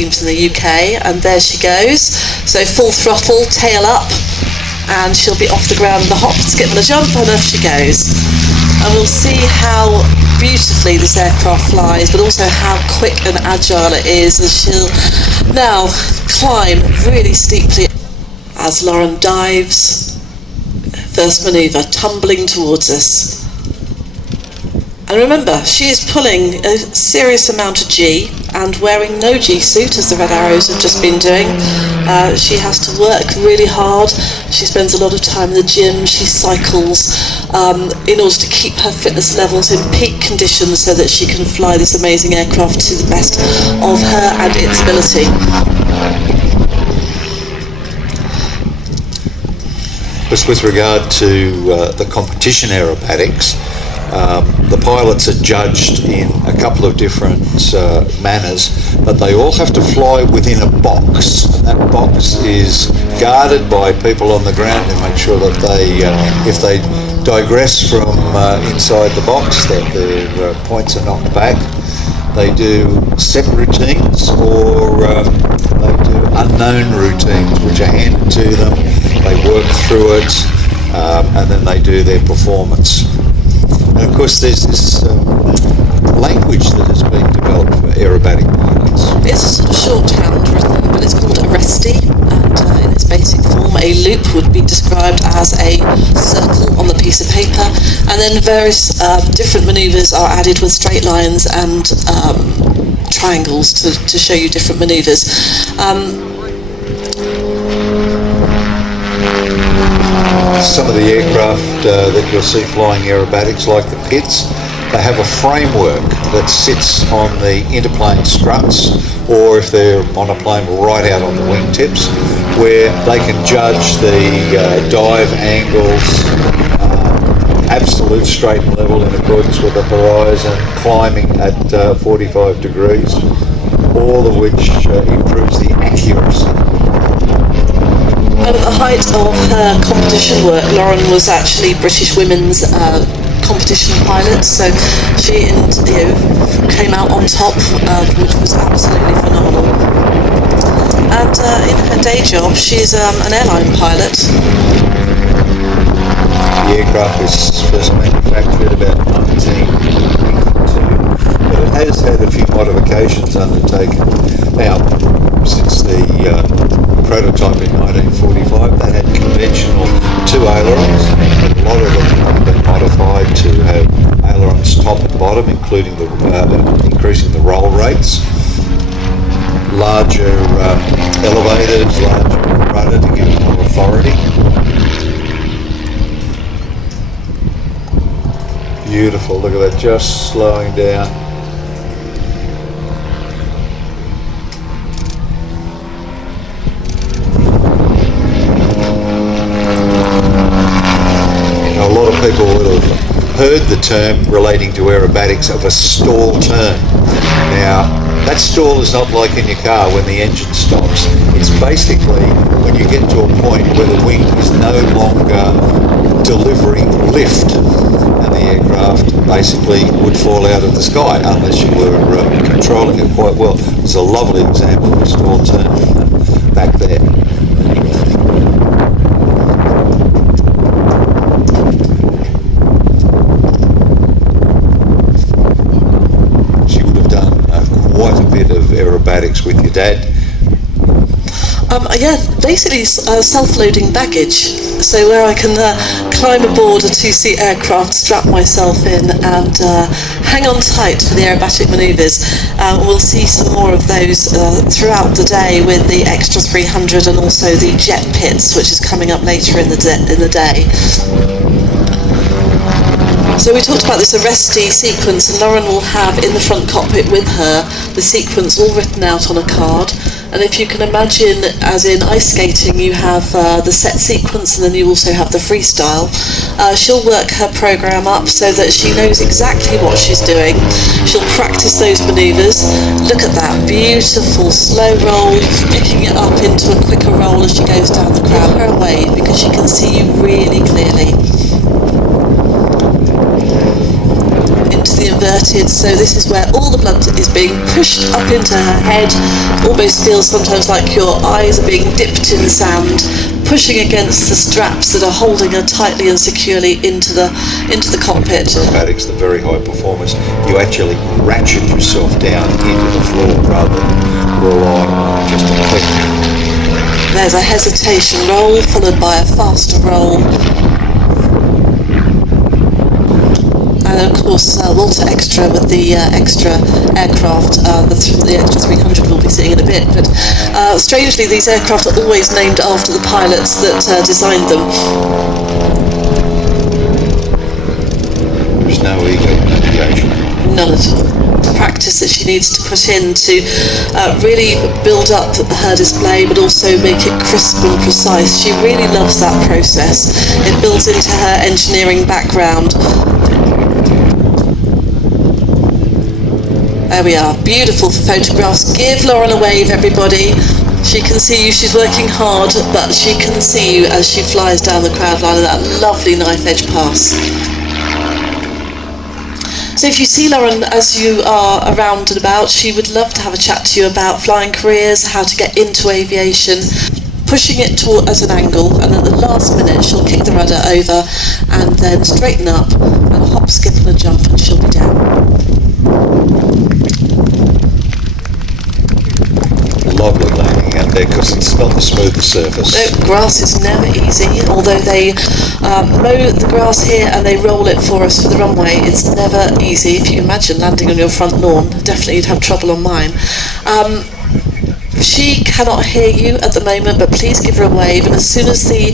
teams in the UK, and there she goes. So full throttle, tail up, and she'll be off the ground in a hop, skip and a jump, and off she goes. And we'll see how beautifully this aircraft flies, but also how quick and agile it is as she'll now climb really steeply as Lauren dives. First manoeuvre, tumbling towards us. And remember, she is pulling a serious amount of G and wearing no G suit, as the Red Arrows have just been doing. She has to work really hard. She spends a lot of time in the gym. She cycles in order to keep her fitness levels in peak conditions so that she can fly this amazing aircraft to the best of her and its ability. Just with regard to the competition aerobatics, the pilots are judged in a couple of different manners, but they all have to fly within a box. That box is guarded by people on the ground to make sure that they, if they digress from inside the box, that their points are knocked back. They do set routines, or they do unknown routines which are handed to them. They work through it, and then they do their performance. And of course there's this language that has been developed for aerobatic pilots. It's a sort of shorthand written, but it's called a resty, and in its basic form a loop would be described as a circle on the piece of paper, and then various different manoeuvres are added with straight lines and triangles to show you different manoeuvres. Some of the aircraft that you'll see flying aerobatics, like the Pits, they have a framework that sits on the interplane struts, or if they're monoplane, right out on the wingtips, where they can judge the dive angles, absolute straight and level in accordance with the horizon, climbing at 45 degrees, all of which improves the accuracy. At the height of her competition work, Lauren was actually British women's competition pilot, so she came out on top, which was absolutely phenomenal. And in her day job, she's an airline pilot. The aircraft was first manufactured about 1982, but it has had a few modifications undertaken. Now, since the prototype in 1945, they had conventional two ailerons. A lot of them have been modified to have ailerons top and bottom, including increasing the roll rates, larger elevators, larger rudder to give it more authority. Beautiful, look at that, just slowing down. People would have heard the term relating to aerobatics of a stall turn. Now, that stall is not like in your car when the engine stops. It's basically when you get to a point where the wing is no longer delivering lift, and the aircraft basically would fall out of the sky unless you were controlling it quite well. It's a lovely example of a stall turn back there. Aerobatics with your dad? Yeah, basically self-loading baggage. So where I can climb aboard a two-seat aircraft, strap myself in, and hang on tight for the aerobatic manoeuvres. We'll see some more of those throughout the day with the Extra 300 and also the Jet Pits, which is coming up later in the day. So we talked about this arrestee sequence, and Lauren will have in the front cockpit with her the sequence all written out on a card. And if you can imagine, as in ice skating, you have the set sequence and then you also have the freestyle. She'll work her program up so that she knows exactly what she's doing. She'll practice those manoeuvres. Look at that beautiful slow roll, picking it up into a quicker roll as she goes down the crowd. Her away because she can see you really clearly. Into the slightly inverted, so this is where all the blood is being pushed up into her head. Almost feels sometimes like your eyes are being dipped in sand, pushing against the straps that are holding her tightly and securely into the cockpit. Aerobatics, the very high performers, you actually ratchet yourself down into the floor rather than rely on just a click. There's a hesitation roll followed by a faster roll. And of course, Walter Extra with the extra aircraft, the extra 300 we'll be seeing in a bit. But strangely, these aircraft are always named after the pilots that designed them. There's no ego in navigation. None at all. The practice that she needs to put in to really build up her display, but also make it crisp and precise. She really loves that process. It builds into her engineering background. There we are, beautiful photographs. Give Lauren a wave, everybody. She can see you, she's working hard, but she can see you as she flies down the crowd line of that lovely knife edge pass. So if you see Lauren as you are around and about, she would love to have a chat to you about flying careers, how to get into aviation, pushing it at an angle, and at the last minute she'll kick the rudder over and then straighten up and a hop, skip and a jump and she'll be down. Lovely landing out there because it's not the smoothest surface. No, grass is never easy, although they mow the grass here and they roll it for us for the runway. It's never easy. If you imagine landing on your front lawn, definitely you'd have trouble on mine. She cannot hear you at the moment, but please give her a wave, and as soon as the